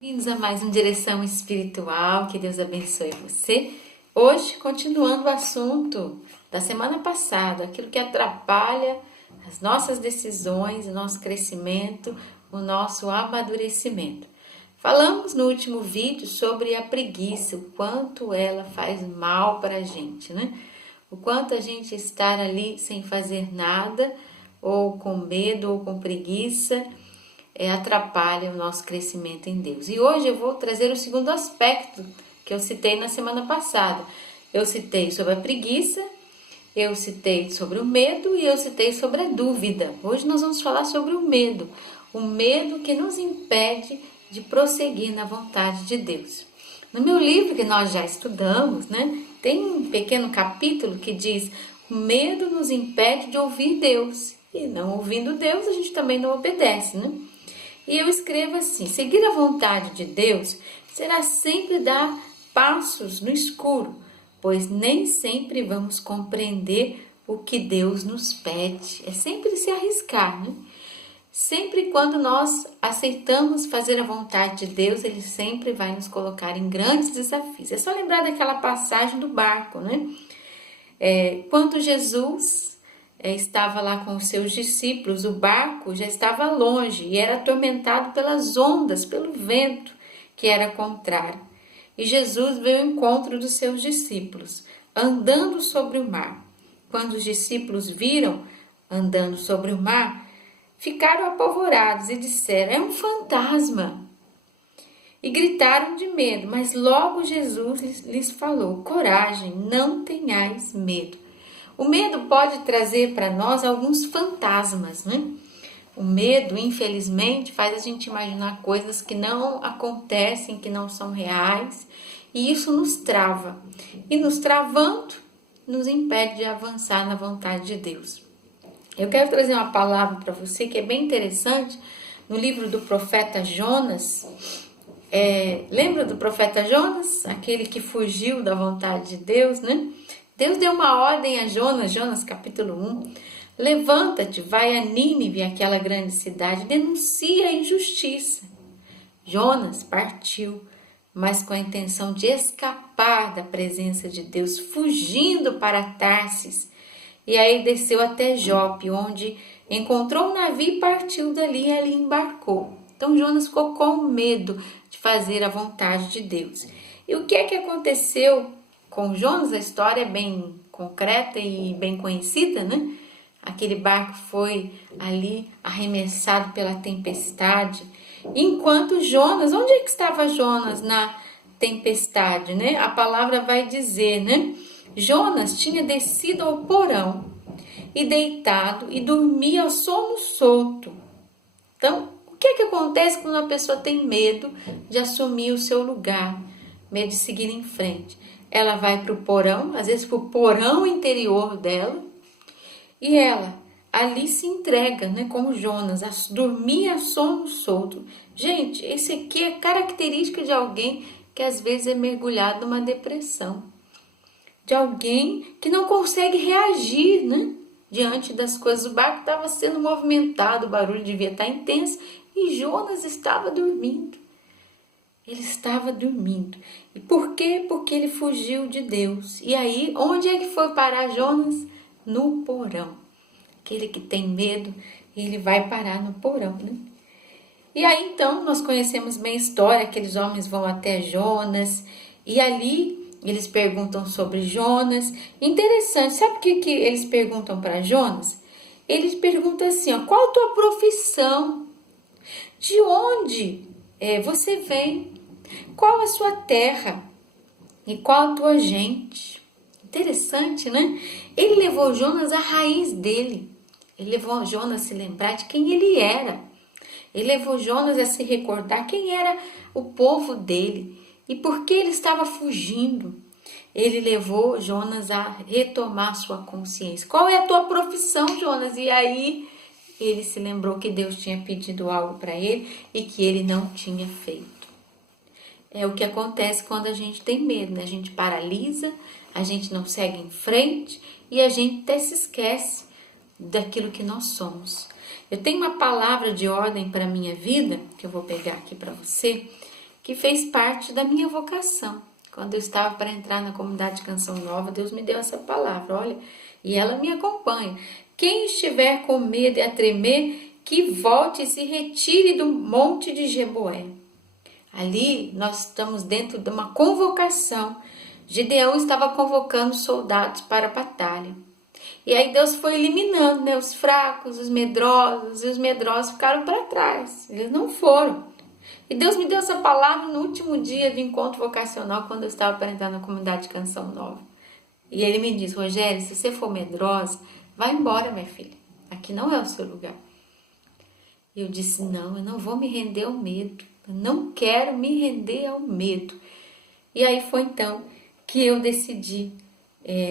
Bem-vindos a mais um Direção Espiritual, que Deus abençoe você. Hoje, continuando o assunto da semana passada, aquilo que atrapalha as nossas decisões, o nosso crescimento, o nosso amadurecimento. Falamos no último vídeo sobre a preguiça, o quanto ela faz mal para a gente, né? O quanto a gente estar ali sem fazer nada, ou com medo, ou com preguiça, atrapalha o nosso crescimento em Deus. E hoje eu vou trazer o segundo aspecto que eu citei na semana passada. Eu citei sobre a preguiça, eu citei sobre o medo e eu citei sobre a dúvida. Hoje nós vamos falar sobre o medo que nos impede de prosseguir na vontade de Deus. No meu livro que nós já estudamos, né, tem um pequeno capítulo que diz: o medo nos impede de ouvir Deus. E não ouvindo Deus, a gente também não obedece, né? E eu escrevo assim: seguir a vontade de Deus será sempre dar passos no escuro, pois nem sempre vamos compreender o que Deus nos pede. É sempre se arriscar, né? Sempre quando nós aceitamos fazer a vontade de Deus, Ele sempre vai nos colocar em grandes desafios. É só lembrar daquela passagem do barco, né? Quando Jesus estava lá com os seus discípulos, o barco já estava longe e era atormentado pelas ondas, pelo vento que era contrário. E Jesus veio ao encontro dos seus discípulos, andando sobre o mar. Quando os discípulos viram andando sobre o mar, ficaram apavorados e disseram: é um fantasma. E gritaram de medo, mas logo Jesus lhes falou: coragem, não tenhais medo. O medo pode trazer para nós alguns fantasmas, né? O medo, infelizmente, faz a gente imaginar coisas que não acontecem, que não são reais, e isso nos trava. E nos travando, nos impede de avançar na vontade de Deus. Eu quero trazer uma palavra para você que é bem interessante, no livro do profeta Jonas. Lembra do profeta Jonas? Aquele que fugiu da vontade de Deus, né? Deus deu uma ordem a Jonas, Jonas capítulo 1. Levanta-te, vai a Nínive, aquela grande cidade, denuncia a injustiça. Jonas partiu, mas com a intenção de escapar da presença de Deus, fugindo para Tarsis. E aí desceu até Jope, onde encontrou um navio e partiu dali e ali embarcou. Então Jonas ficou com medo de fazer a vontade de Deus. E o que é que aconteceu com Jonas? A história é bem concreta e bem conhecida, né? Aquele barco foi ali arremessado pela tempestade. Enquanto Jonas, onde é que estava Jonas na tempestade, né? A palavra vai dizer, né? Jonas tinha descido ao porão e deitado e dormia ao sono solto. Então, o que é que acontece quando uma pessoa tem medo de assumir o seu lugar, medo de seguir em frente? Ela vai para o porão, às vezes para o porão interior dela, e ela ali se entrega, né, como Jonas, dormir a sono solto. Gente, esse aqui é característica de alguém que às vezes é mergulhado numa depressão. De alguém que não consegue reagir, né, diante das coisas. O barco estava sendo movimentado, o barulho devia estar intenso e Jonas estava dormindo. Ele estava dormindo. E por quê? Porque ele fugiu de Deus. E aí, onde é que foi parar Jonas? No porão. Aquele que tem medo, ele vai parar no porão, né? E aí, então, nós conhecemos bem a história. Aqueles homens vão até Jonas e ali eles perguntam sobre Jonas. Interessante, sabe o que eles perguntam para Jonas? Eles perguntam assim, ó: qual a tua profissão? De onde você vem? Qual a sua terra? E qual a tua gente? Interessante, né? Ele levou Jonas à raiz dele. Ele levou Jonas a se lembrar de quem ele era. Ele levou Jonas a se recordar quem era o povo dele e por que ele estava fugindo. Ele levou Jonas a retomar sua consciência. Qual é a tua profissão, Jonas? E aí ele se lembrou que Deus tinha pedido algo para ele e que ele não tinha feito. É o que acontece quando a gente tem medo, né? A gente paralisa, a gente não segue em frente e a gente até se esquece daquilo que nós somos. Eu tenho uma palavra de ordem para a minha vida, que eu vou pegar aqui para você, que fez parte da minha vocação. Quando eu estava para entrar na comunidade de Canção Nova, Deus me deu essa palavra, olha, e ela me acompanha. Quem estiver com medo e a tremer, que volte e se retire do monte de Jeboé. Ali nós estamos dentro de uma convocação. Gideão estava convocando soldados para a batalha. E aí Deus foi eliminando, né, os fracos, os medrosos, e os medrosos ficaram para trás. Eles não foram. E Deus me deu essa palavra no último dia do encontro vocacional, quando eu estava para entrar na comunidade de Canção Nova. E ele me disse: Rogério, se você for medrosa, vai embora, minha filha. Aqui não é o seu lugar. E eu disse: não, eu não vou me render ao medo. Eu não quero me render ao medo. E aí foi então que eu decidi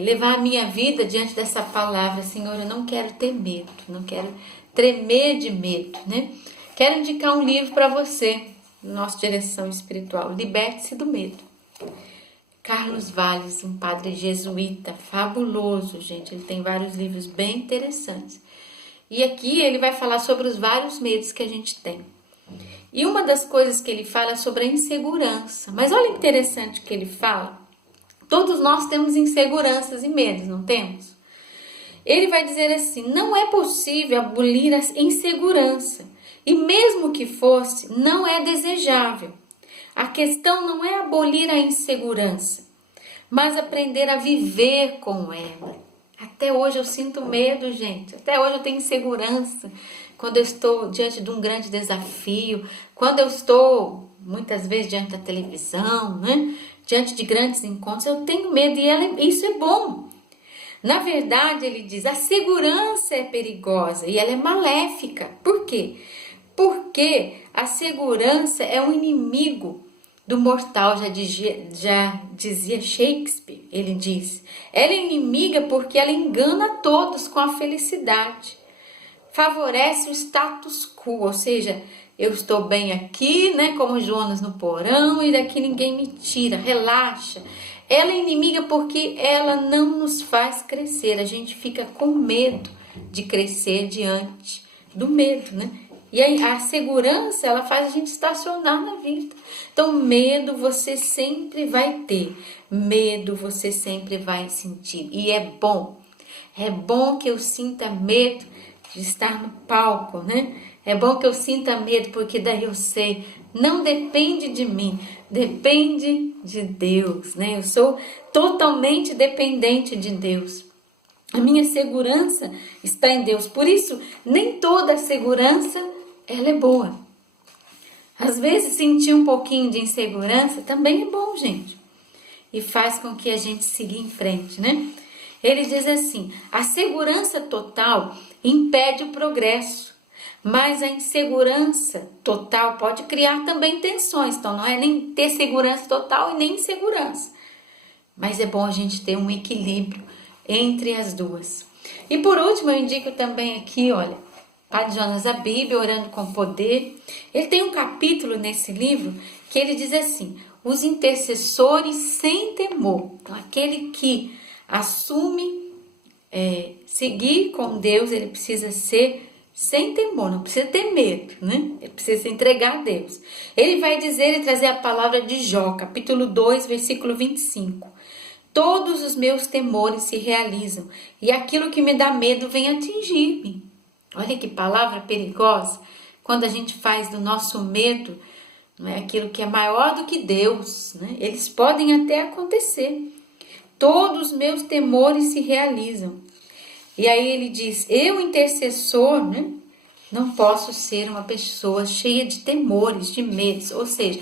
levar a minha vida diante dessa palavra: Senhor, eu não quero ter medo, não quero tremer de medo, né? Quero indicar um livro para você, nossa direção espiritual, Liberte-se do Medo. Carlos Valles, um padre jesuíta, fabuloso, gente. Ele tem vários livros bem interessantes. E aqui ele vai falar sobre os vários medos que a gente tem. E uma das coisas que ele fala é sobre a insegurança. Mas olha que interessante que ele fala. Todos nós temos inseguranças e medos, não temos? Ele vai dizer assim: não é possível abolir a insegurança. E mesmo que fosse, não é desejável. A questão não é abolir a insegurança, mas aprender a viver com ela. Até hoje eu sinto medo, gente. Até hoje eu tenho insegurança quando eu estou diante de um grande desafio, quando eu estou, muitas vezes, diante da televisão, né? Diante de grandes encontros, eu tenho medo e isso é bom. Na verdade, ele diz, a segurança é perigosa e ela é maléfica. Por quê? Porque a segurança é um inimigo do mortal, já dizia Shakespeare. Ele diz, ela é inimiga porque ela engana todos com a felicidade. Favorece o status quo, ou seja, eu estou bem aqui, né, como Jonas no porão, e daqui ninguém me tira, relaxa. Ela é inimiga porque ela não nos faz crescer, a gente fica com medo de crescer diante do medo, né? E aí a segurança, ela faz a gente estacionar na vida. Então, medo você sempre vai ter, medo você sempre vai sentir. E é bom que eu sinta medo de estar no palco, né? É bom que eu sinta medo, porque daí eu sei, não depende de mim, depende de Deus, né? Eu sou totalmente dependente de Deus. A minha segurança está em Deus. Por isso, nem toda segurança ela é boa. Às vezes, sentir um pouquinho de insegurança também é bom, gente. E faz com que a gente siga em frente, né? Ele diz assim, a segurança total impede o progresso, mas a insegurança total pode criar também tensões. Então, não é nem ter segurança total e nem insegurança. Mas é bom a gente ter um equilíbrio entre as duas. E por último, eu indico também aqui, olha, Padre Jonas, a Bíblia, Orando com Poder. Ele tem um capítulo nesse livro que ele diz assim, os intercessores sem temor. Então, aquele que assume seguir com Deus, ele precisa ser sem temor, não precisa ter medo, né? Ele precisa se entregar a Deus. Ele vai dizer e trazer a palavra de Jó, capítulo 2, versículo 25. Todos os meus temores se realizam e aquilo que me dá medo vem atingir-me. Olha que palavra perigosa, quando a gente faz do nosso medo, não é, aquilo que é maior do que Deus, né? Eles podem até acontecer. Todos os meus temores se realizam. E aí ele diz, eu intercessor, né, não posso ser uma pessoa cheia de temores, de medos. Ou seja,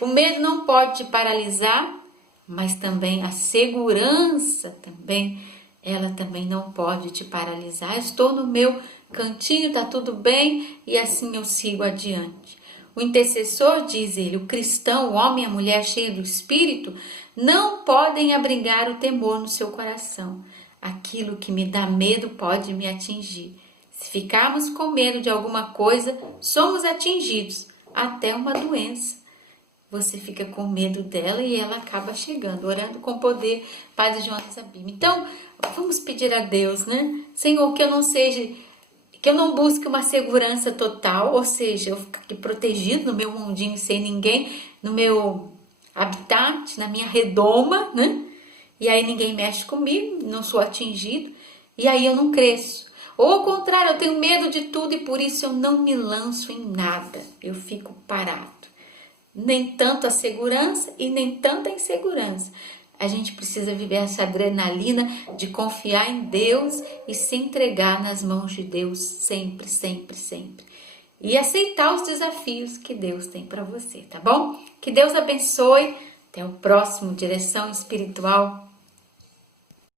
o medo não pode te paralisar, mas também a segurança também, ela também não pode te paralisar. Eu estou no meu cantinho, tá tudo bem, e assim eu sigo adiante. O intercessor, diz ele, o cristão, o homem e a mulher cheio do Espírito, não podem abrigar o temor no seu coração. Aquilo que me dá medo pode me atingir. Se ficarmos com medo de alguma coisa, somos atingidos, até uma doença. Você fica com medo dela e ela acaba chegando. Orando com Poder, Padre Jonas Abim. Então, vamos pedir a Deus, né? Senhor, que eu não busque uma segurança total, ou seja, eu fique protegido no meu mundinho sem ninguém no meu habitat, na minha redoma, né? E aí ninguém mexe comigo, não sou atingido, e aí eu não cresço. Ou ao contrário, eu tenho medo de tudo e por isso eu não me lanço em nada, eu fico parado. Nem tanto a segurança e nem tanta insegurança. A gente precisa viver essa adrenalina de confiar em Deus e se entregar nas mãos de Deus sempre, sempre, sempre. E aceitar os desafios que Deus tem para você, tá bom? Que Deus abençoe. Até o próximo Direção Espiritual.